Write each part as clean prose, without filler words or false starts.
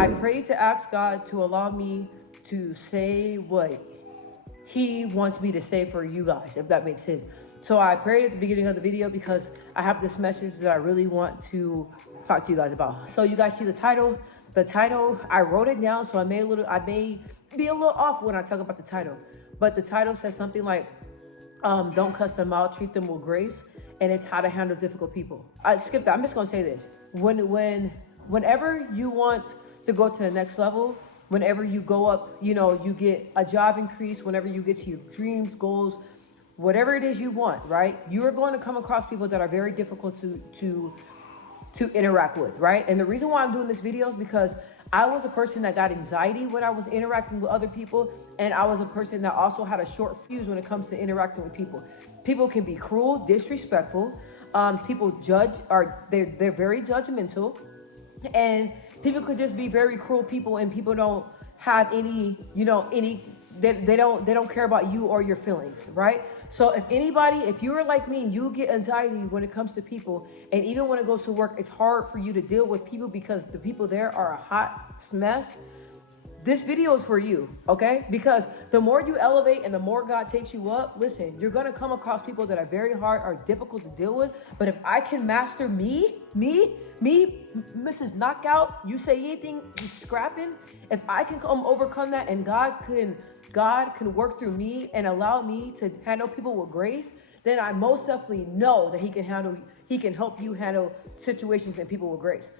I prayed to ask God to allow me to say what he wants me to say for you guys, if that makes sense. So I prayed at the beginning of the video because I have this message that I really want to talk to you guys about. So you guys see the title. The title, I wrote it down, so I may be a little off when I talk about the title. But the title says something like, don't cuss them out, treat them with grace, and it's how to handle difficult people. I skipped that. I'm just gonna say this. Whenever you want to go to the next level, whenever you go up, you get a job increase, whenever you get to your dreams, goals, whatever it is you want, right? You are going to come across people that are very difficult to interact with, right? And the reason why I'm doing this video is because I was a person that got anxiety when I was interacting with other people, and I was a person that also had a short fuse when it comes to interacting with people. People can be cruel, disrespectful. People judge, or they're very judgmental, and people could just be very cruel people, and people don't have any, they don't care about you or your feelings, right? So if you are like me and you get anxiety when it comes to people, and even when it goes to work, it's hard for you to deal with people because the people there are a hot mess. This video is for you, okay? Because the more you elevate and the more God takes you up, listen, you're gonna come across people that are very hard, are difficult to deal with. But if I can master me, Mrs. Knockout, you say anything, you scrapping. If I can overcome that, and God can work through me and allow me to handle people with grace, then I most definitely know that He can help you handle situations and people with grace.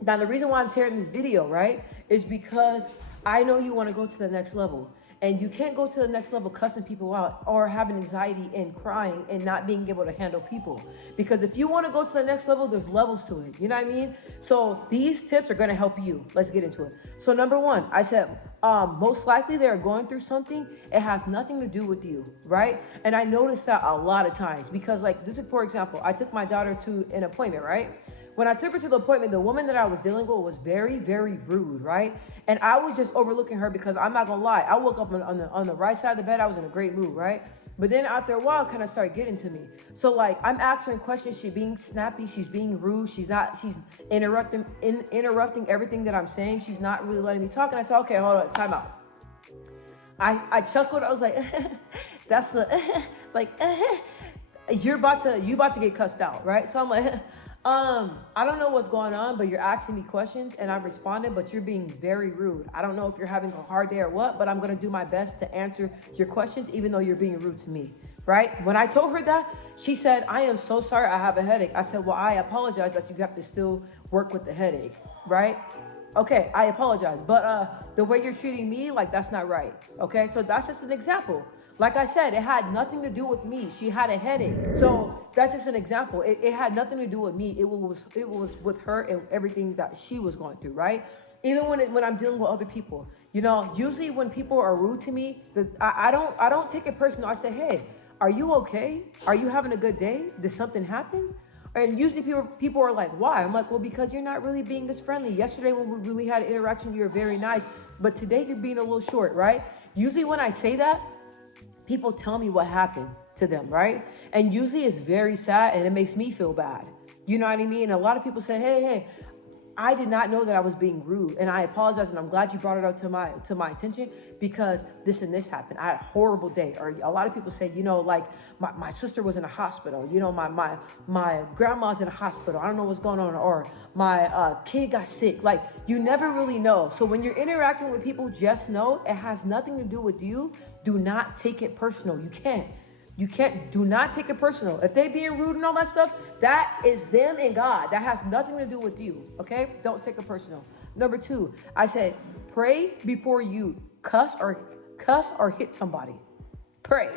Now, the reason why I'm sharing this video, right, is because I know you want to go to the next level. And you can't go to the next level cussing people out or having anxiety and crying and not being able to handle people. Because if you want to go to the next level, there's levels to it. You know what I mean? So these tips are going to help you. Let's get into it. So number one, I said, most likely they're going through something. It has nothing to do with you, right? And I noticed that a lot of times because, like, this is, for example, I took my daughter to an appointment, right? When I took her to the appointment, the woman that I was dealing with was very, very rude, right? And I was just overlooking her because I'm not gonna lie, I woke up on the right side of the bed, I was in a great mood, right? But then after a while, it kind of started getting to me. So like, I'm asking her questions, she's being snappy, she's being rude, she's interrupting everything that I'm saying, she's not really letting me talk. And I said, okay, hold on, time out. I chuckled, I was like, that's the, like, you about to get cussed out, right? So I'm like, I don't know what's going on, but you're asking me questions and I responded, but you're being very rude. I don't know if you're having a hard day or what, but I'm going to do my best to answer your questions, even though you're being rude to me, right? When I told her that, she said, I am so sorry, I have a headache. I said, well, I apologize that you have to still work with the headache, right? Okay, I apologize, but the way you're treating me, like, that's not right, okay? So that's just an example. Like I said, it had nothing to do with me. She had a headache. So that's just an example. It had nothing to do with me. It was with her and everything that she was going through, right? Even when I'm dealing with other people, usually when people are rude to me, I don't take it personal. I say, hey, are you okay? Are you having a good day? Did something happen? And usually people are like, why? I'm like, well, because you're not really being this friendly. Yesterday when we had an interaction, you were very nice, but today you're being a little short, right? Usually when I say that, people tell me what happened to them, right? And usually it's very sad and it makes me feel bad. You know what I mean? And a lot of people say, hey, I did not know that I was being rude, and I apologize, and I'm glad you brought it up to my attention because this and this happened. I had a horrible day. Or a lot of people say, like my sister was in a hospital. My grandma's in a hospital. I don't know what's going on. Or my kid got sick. Like, you never really know. So when you're interacting with people, just know it has nothing to do with you. Do not take it personal. Do not take it personal. If they being rude and all that stuff, that is them and God. That has nothing to do with you, okay? Don't take it personal. Number two, I said, pray before you cuss or hit somebody. Pray.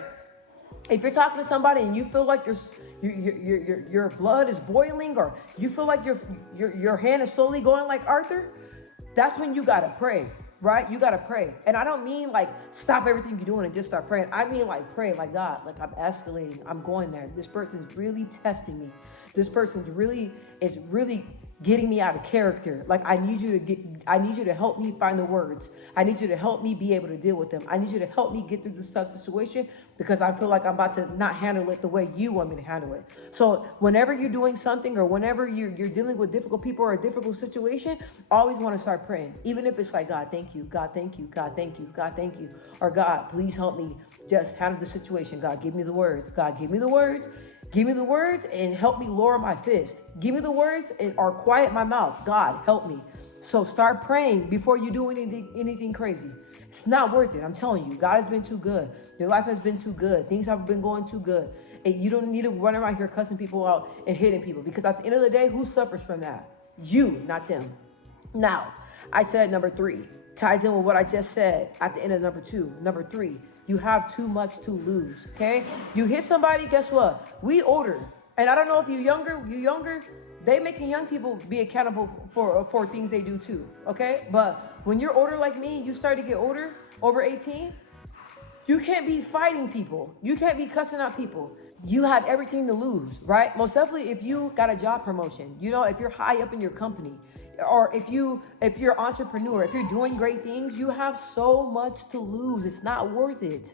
If you're talking to somebody and you feel like your blood is boiling, or you feel like your hand is slowly going like Arthur, that's when you gotta pray. Right? You got to pray. And I don't mean like stop everything you're doing and just start praying. I mean like pray like, God, like I'm escalating. I'm going there. This person's really testing me. This person's really getting me out of character. Like, I need you to help me find the words. I need you to help me be able to deal with them. I need you to help me get through this tough situation because I feel like I'm about to not handle it the way you want me to handle it. So whenever you're doing something or whenever you're dealing with difficult people or a difficult situation, always want to start praying. Even if it's like, God, thank you. God, thank you. God, thank you. God, thank you. Or God, please help me just handle the situation. God, give me the words. God, give me the words. Give me the words and help me lower my fist. Give me the words or quiet my mouth. God, help me. So start praying before you do anything crazy. It's not worth it. I'm telling you, God has been too good. Your life has been too good. Things have been going too good. And you don't need to run around here cussing people out and hitting people, because at the end of the day, who suffers from that? You, not them. Now, I said number 3 ties in with what I just said at the end of number 2. Number 3, you have too much to lose, okay? You hit somebody, guess what? We older. And I don't know if you younger, they making young people be accountable for things they do too, okay? But when you're older like me, you start to get older, over 18, you can't be fighting people. You can't be cussing out people. You have everything to lose, right? Most definitely if you got a job promotion, you know, if you're high up in your company, or if you're an entrepreneur, if you're doing great things, you have so much to lose. It's not worth it,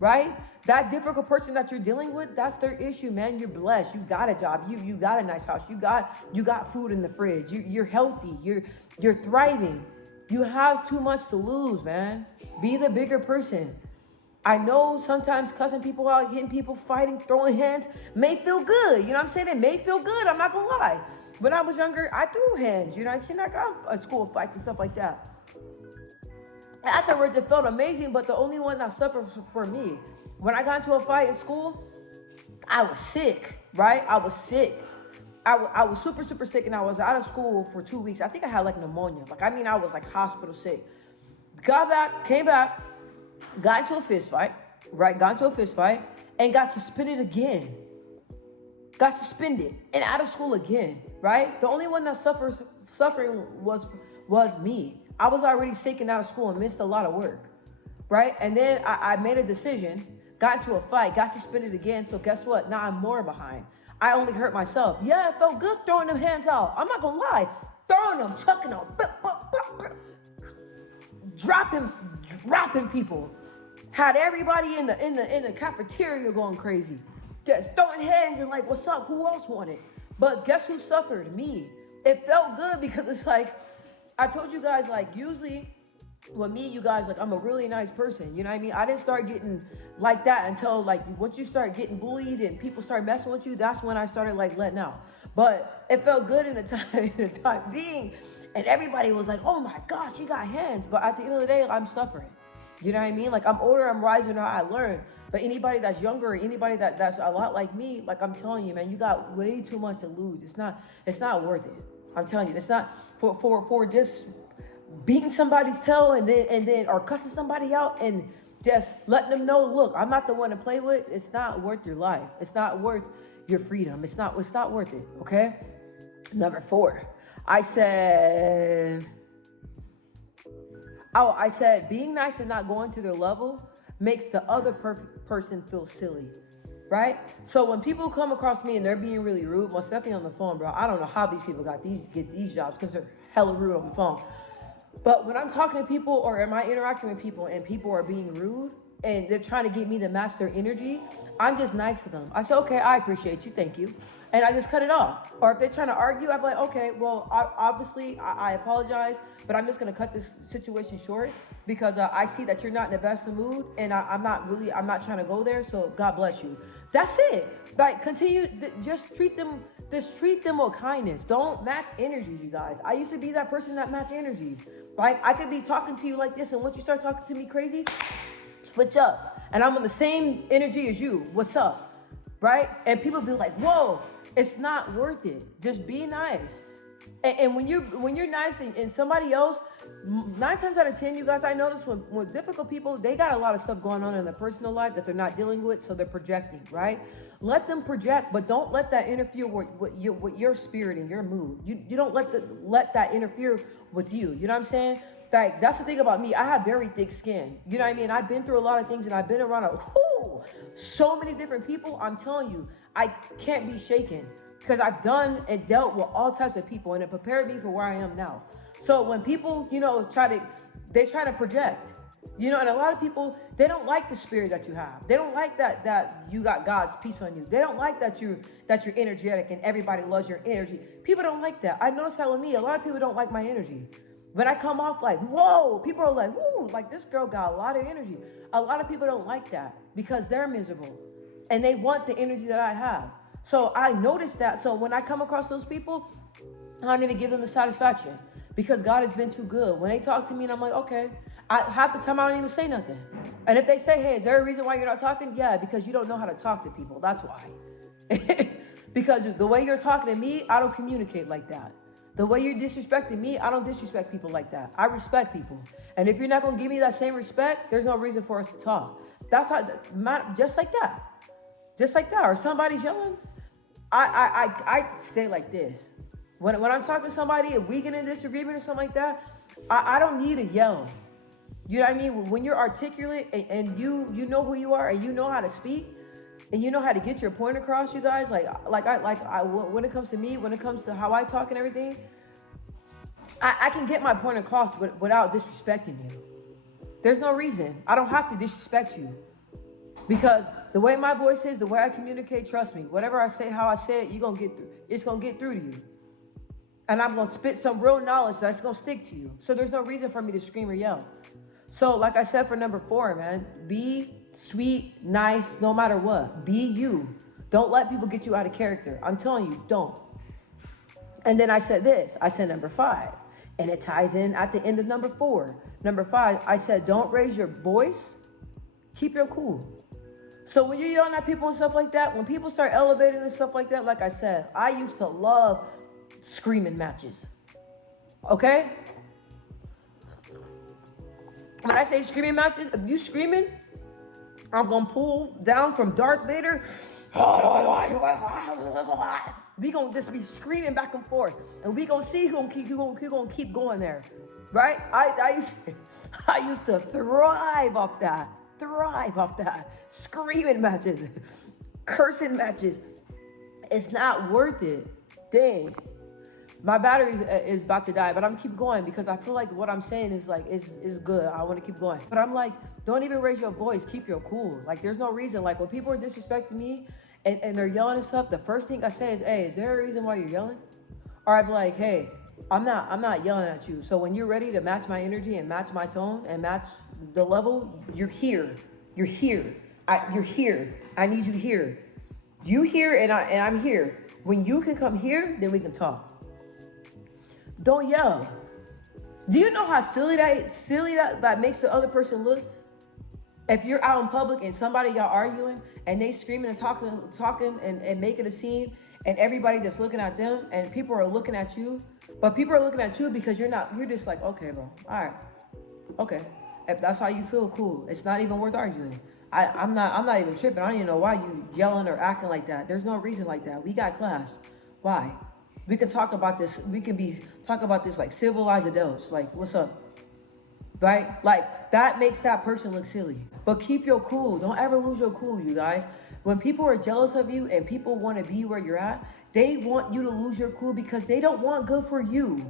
right? That difficult person that you're dealing with, that's their issue, man. You're blessed. You got a job. You got a nice house. You got food in the fridge. You're healthy. You're thriving. You have too much to lose, man. Be the bigger person. I know sometimes cussing people out, hitting people, fighting, throwing hands may feel good. You know what I'm saying? It may feel good. I'm not gonna lie. When I was younger, I threw hands. You know what I'm saying? I got a school fights and stuff like that. Afterwards, it felt amazing, but the only one that suffered was for me. When I got into a fight in school, I was sick, right? I was sick. I was super, super sick, and I was out of school for 2 weeks. I think I had like pneumonia. I was like hospital sick. Came back, got into a fist fight, right? Got into a fist fight and got suspended again. Got suspended and out of school again, right? The only one that suffering was me. I was already sick and out of school and missed a lot of work, right? And then I made a decision, got into a fight, got suspended again. So guess what? Now I'm more behind. I only hurt myself. Yeah, it felt good throwing them hands out. I'm not gonna lie. Throwing them, chucking them, dropping people. Had everybody in the cafeteria going crazy. Just throwing hands and like, what's up? Who else wanted? But guess who suffered? Me. It felt good because it's like, I told you guys, like, usually with me, you guys, like, I'm a really nice person. You know what I mean? I didn't start getting like that until, like, once you start getting bullied and people start messing with you, that's when I started, like, letting out. But it felt good in the time being. And everybody was like, oh my gosh, you got hands. But at the end of the day, I'm suffering. You know what I mean? Like, I'm older, I'm rising, I learn. But anybody that's younger, or anybody that's a lot like me, like, I'm telling you, man, you got way too much to lose. It's not worth it. I'm telling you, it's not for just beating somebody's tail and then or cussing somebody out and just letting them know, look, I'm not the one to play with. It's not worth your life. It's not worth your freedom. It's not worth it. Okay. Number 4, I said being nice and not going to their level makes the other person feel silly, right? So when people come across me and they're being really rude, most definitely on the phone, bro, I don't know how these people get these jobs because they're hella rude on the phone. But when I'm talking to people or am I interacting with people and people are being rude and they're trying to get me to match their energy, I'm just nice to them. I say, okay, I appreciate you, thank you. And I just cut it off. Or if they're trying to argue, I'm like, okay, well, obviously I apologize, but I'm just gonna cut this situation short because I see that you're not in the best of mood and I'm not trying to go there, so God bless you. That's it. Like, continue, just treat them with kindness. Don't match energies, you guys. I used to be that person that matched energies. Like, I could be talking to you like this, and once you start talking to me crazy, switch up. And I'm on the same energy as you. What's up? Right? And people be like, whoa, it's not worth it. Just be nice. And when you're nice and somebody else, 9 times out of 10, you guys, I notice with difficult people, they got a lot of stuff going on in their personal life that they're not dealing with, so they're projecting, right? Let them project, but don't let that interfere with your spirit and your mood. You don't let that interfere with you. You know what I'm saying? Like, that's the thing about me. I have very thick skin. You know what I mean? I've been through a lot of things and I've been around so many different people. I'm telling you, I can't be shaken. because I've done and dealt with all types of people, and it prepared me for where I am now. So when people, try to project, and a lot of people, they don't like the spirit that you have. They don't like that you got God's peace on you. They don't like that you're energetic and everybody loves your energy. People don't like that. I noticed that with me. A lot of people don't like my energy. When I come off like, whoa, people are like, whoa, like this girl got a lot of energy. A lot of people don't like that because they're miserable and they want the energy that I have. So I noticed that. So when I come across those people, I don't even give them the satisfaction because God has been too good. When they talk to me and I'm like, okay, half the time I don't even say nothing. And if they say, hey, is there a reason why you're not talking? Yeah, because you don't know how to talk to people. That's why. Because the way you're talking to me, I don't communicate like that. The way you're disrespecting me, I don't disrespect people like that. I respect people. And if you're not going to give me that same respect, there's no reason for us to talk. That's how, just like that. Just like that. Or somebody's yelling, I stay like this. When I'm talking to somebody, if we get in a disagreement or something like that, I don't need to yell. You know what I mean? When you're articulate and you know who you are and you know how to speak and you know how to get your point across, you guys, when it comes to me, when it comes to how I talk and everything, I can get my point across without disrespecting you. There's no reason. I don't have to disrespect you because the way my voice is, the way I communicate, trust me, whatever I say, how I say it, it's going to get through to you. And I'm going to spit some real knowledge that's going to stick to you. So there's no reason for me to scream or yell. So like I said for number 4, man, be sweet, nice, no matter what. Be you. Don't let people get you out of character. I'm telling you, don't. And then I said this. I said number 5. And it ties in at the end of number 4. Number 5, I said don't raise your voice. Keep your cool. So when you're yelling at people and stuff like that, when people start elevating and stuff like that, like I said, I used to love screaming matches. Okay? When I say screaming matches, if you screaming, I'm going to pull down from Darth Vader. We going to just be screaming back and forth. And we going to see who going to keep going there. Right? I used to thrive off that. Screaming matches. Cursing matches. It's not worth it. Dang. My battery is about to die, but I'm keep going because I feel like what I'm saying is good. I want to keep going. But I'm like, don't even raise your voice. Keep your cool. Like, there's no reason. Like, when people are disrespecting me and they're yelling and stuff, the first thing I say is, hey, is there a reason why you're yelling? Or I'd be like, hey, I'm not yelling at you. So when you're ready to match my energy and match my tone and match the level, you're here. You're here. You're here. I need you here. You here and I'm here. When you can come here, then we can talk. Don't yell. Do you know how silly that makes the other person look? If you're out in public and somebody y'all arguing and they screaming and talking and making a scene and everybody just looking at them and people are looking at you, but people are looking at you because you're just like, okay, bro, all right, okay. If that's how you feel, cool. It's not even worth arguing. I'm not even tripping. I don't even know why you yelling or acting like that. There's no reason like that. We got class. Why? We can talk about this. We can talk about this like civilized adults. Like, what's up? Right? Like, that makes that person look silly. But keep your cool. Don't ever lose your cool, you guys. When people are jealous of you and people want to be where you're at, they want you to lose your cool because they don't want good for you.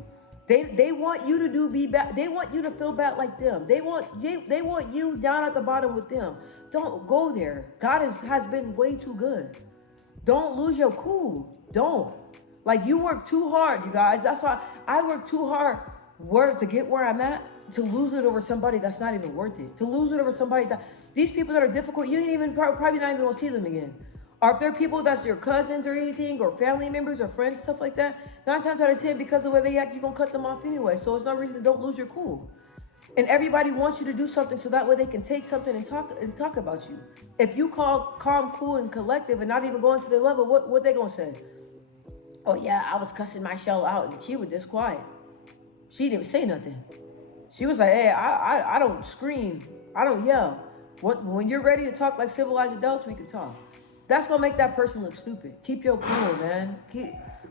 They want you to be bad. They want you to feel bad like them. They want you down at the bottom with them. Don't go there. God has been way too good. Don't lose your cool. Don't. Like, you work too hard, you guys. That's why I work too hard to get where I'm at, to lose it over somebody that's not even worth it. To lose it over somebody these people that are difficult, you ain't even probably not even gonna see them again. Or if they're people that's your cousins or anything, or family members or friends, stuff like that, 9 times out of 10, because of the way they act, you're gonna cut them off anyway. So it's no reason to don't lose your cool. And everybody wants you to do something so that way they can take something and talk about you. If you call calm, cool, and collective and not even going to their level, what they gonna say? Oh yeah, I was cussing my shell out and she was just quiet. She didn't say nothing. She was like, hey, I don't scream. I don't yell. When you're ready to talk like civilized adults, we can talk. That's gonna make that person look stupid. Keep your cool, man.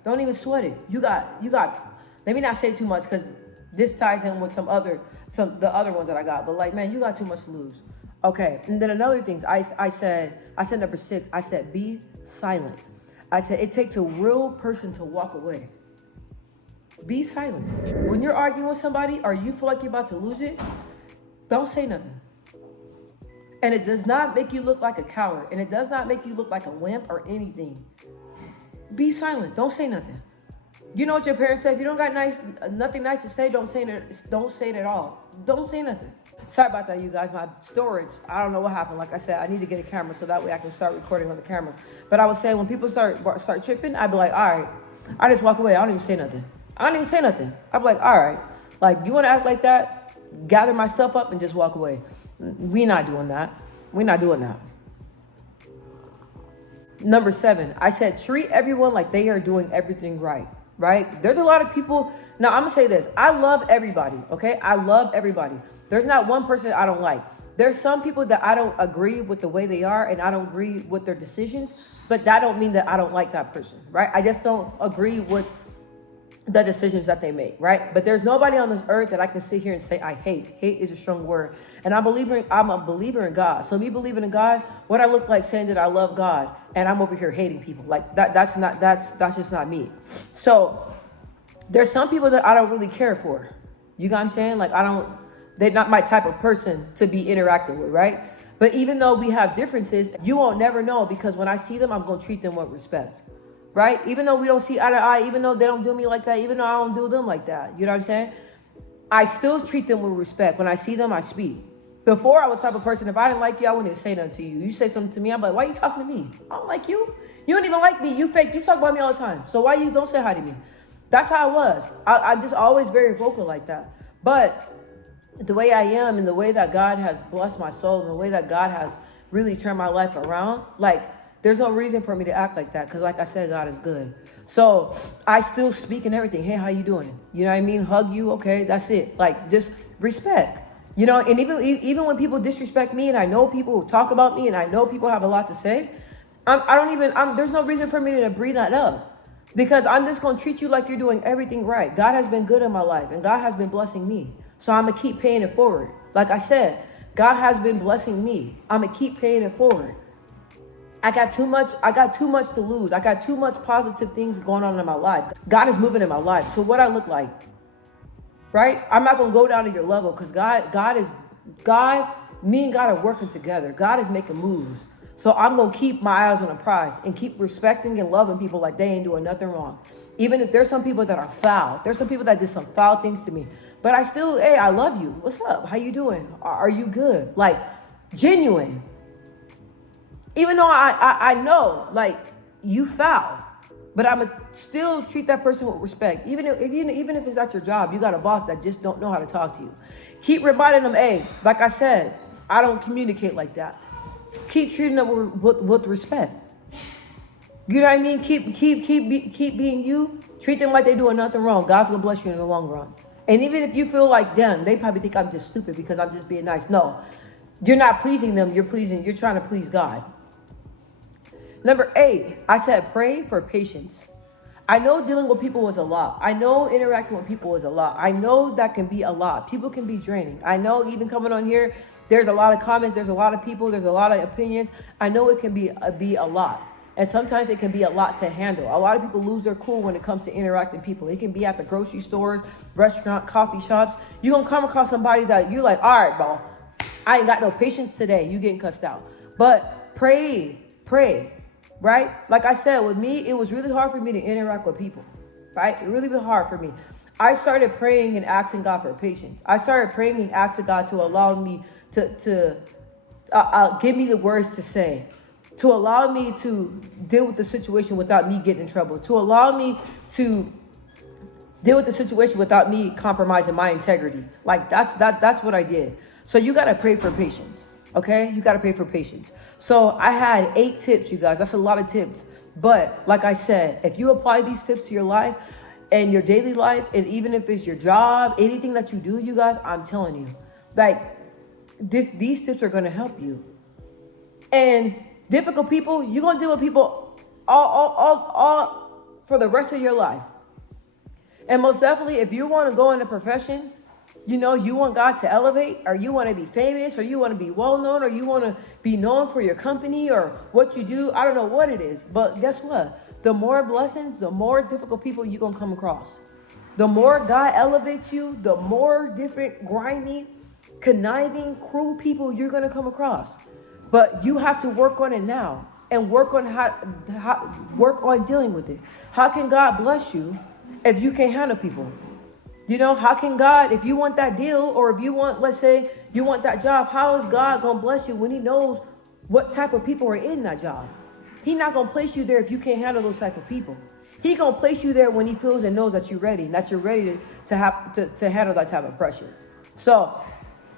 Don't even sweat it. You got, let me not say too much because this ties in with the other ones that I got. But like, man, you got too much to lose. Okay, and then another thing, I said number 6, I said be silent. I said, it takes a real person to walk away. Be silent. When you're arguing with somebody or you feel like you're about to lose it, don't say nothing. And it does not make you look like a coward. And it does not make you look like a wimp or anything. Be silent. Don't say nothing. You know what your parents say? If you don't got nothing nice to say, don't say it at all. Don't say nothing. Sorry about that, you guys. My storage, I don't know what happened. Like I said, I need to get a camera so that way I can start recording on the camera. But I would say when people start tripping, I'd be like, all right. I just walk away. I don't even say nothing. I'd be like, all right. Like, you want to act like that? Gather my stuff up and just walk away. We're not doing that. Number 7, I said, treat everyone like they are doing everything right. Right? There's a lot of people. Now, I'm going to say this. I love everybody. Okay? I love everybody. There's not one person I don't like. There's some people that I don't agree with the way they are and I don't agree with their decisions, but that don't mean that I don't like that person, right? I just don't agree with the decisions that they make, right? But there's nobody on this earth that I can sit here and say I hate. Hate is a strong word. And I'm a believer in God. So me believing in God, what I look like saying that I love God and I'm over here hating people. Like that's just not me. So there's some people that I don't really care for. You know what I'm saying? Like they're not my type of person to be interacting with, right? But even though we have differences, you won't never know because when I see them, I'm going to treat them with respect, right? Even though we don't see eye to eye, even though they don't do me like that, even though I don't do them like that, you know what I'm saying? I still treat them with respect. When I see them, I speak. Before I was the type of person, if I didn't like you, I wouldn't even say nothing to you. You say something to me, I'm like, why are you talking to me? I don't like you. You don't even like me. You fake. You talk about me all the time. So why you don't say hi to me? That's how I was. I'm just always very vocal like that. But the way I am and the way that God has blessed my soul and the way that God has really turned my life around, like, there's no reason for me to act like that because, like I said, God is good. So I still speak and everything. Hey, how you doing? You know what I mean? Hug you. Okay, that's it. Like, just respect. You know, and even when people disrespect me and I know people talk about me and I know people have a lot to say, there's no reason for me to breathe that up because I'm just going to treat you like you're doing everything right. God has been good in my life and God has been blessing me. So I'm going to keep paying it forward. Like I said, God has been blessing me. I'm going to keep paying it forward. I got too much to lose. I got too much positive things going on in my life. God is moving in my life. So what I look like, right? I'm not going to go down to your level because me and God are working together. God is making moves. So I'm going to keep my eyes on the prize and keep respecting and loving people like they ain't doing nothing wrong. Even if there's some people that are foul. There's some people that did some foul things to me. But I still, hey, I love you. What's up? How you doing? Are you good? Like, genuine. Even though I know, like, you foul. But I'm going to still treat that person with respect. Even if it's at your job, you got a boss that just don't know how to talk to you. Keep reminding them, hey, like I said, I don't communicate like that. Keep treating them with respect. You know what I mean? Keep being you. Treat them like they're doing nothing wrong. God's going to bless you in the long run. And even if you feel like, damn, they probably think I'm just stupid because I'm just being nice. No, you're not pleasing them. You're trying to please God. Number 8, I said, pray for patience. I know dealing with people is a lot. I know interacting with people is a lot. I know that can be a lot. People can be draining. I know even coming on here, there's a lot of comments. There's a lot of people. There's a lot of opinions. I know it can be a lot. And sometimes it can be a lot to handle. A lot of people lose their cool when it comes to interacting with people. It can be at the grocery stores, restaurant, coffee shops. You're going to come across somebody that you're like, all right, bro, I ain't got no patience today. You getting cussed out. But pray, right? Like I said, with me, it was really hard for me to interact with people, right? It really was hard for me. I started praying and asking God for patience. I started praying and asking God to allow me to give me the words to say, to allow me to deal with the situation without me getting in trouble, to allow me to deal with the situation without me compromising my integrity. Like that's what I did. So you got to pray for patience. Okay, you got to pray for patience. So I had 8 tips, you guys. That's a lot of tips. But like I said, if you apply these tips to your life and your daily life, and even if it's your job, anything that you do, you guys, I'm telling you, like these tips are going to help you. And difficult people, you're going to deal with people all for the rest of your life. And most definitely, if you want to go in a profession, you know, you want God to elevate, or you want to be famous, or you want to be well known, or you want to be known for your company or what you do. I don't know what it is, but guess what? The more blessings, the more difficult people you're going to come across. The more God elevates you, the more different grimy, conniving, cruel people you're going to come across. But you have to work on it now and work on work on dealing with it. How can God bless you if you can't handle people? You know, how can God, if you want that deal, or if you want, let's say you want that job, how is God going to bless you when he knows what type of people are in that job? He's not going to place you there if you can't handle those type of people. He's going to place you there when he feels and knows that you're ready, and that you're ready to handle that type of pressure. So,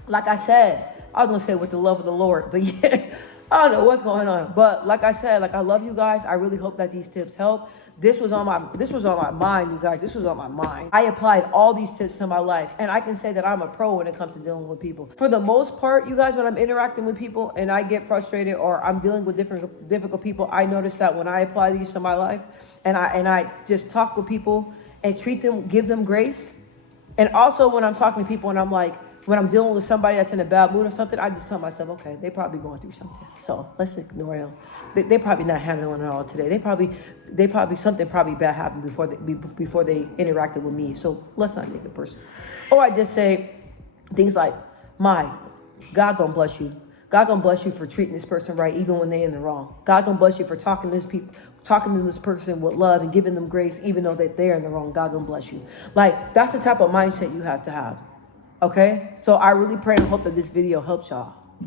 like I said, I was going to say with the love of the Lord, but yeah, I don't know what's going on. But like I said, like I love you guys. I really hope that these tips help. This was on my mind, you guys. This was on my mind. I applied all these tips to my life, and I can say that I'm a pro when it comes to dealing with people. For the most part, you guys, when I'm interacting with people and I get frustrated or I'm dealing with difficult people, I notice that when I apply these to my life and I just talk with people and treat them, give them grace. And also when I'm talking to people and I'm like, when I'm dealing with somebody that's in a bad mood or something, I just tell myself, okay, they probably going through something. So let's ignore them. They probably not handling it all today. They probably something probably bad happened before they interacted with me. So let's not take it personal. Or I just say things like, God gonna bless you. God gonna bless you for treating this person right, even when they're in the wrong. God gonna bless you for talking to this person with love and giving them grace, even though they're in the wrong. God gonna bless you. Like, that's the type of mindset you have to have. Okay, so I really pray and hope that this video helps y'all.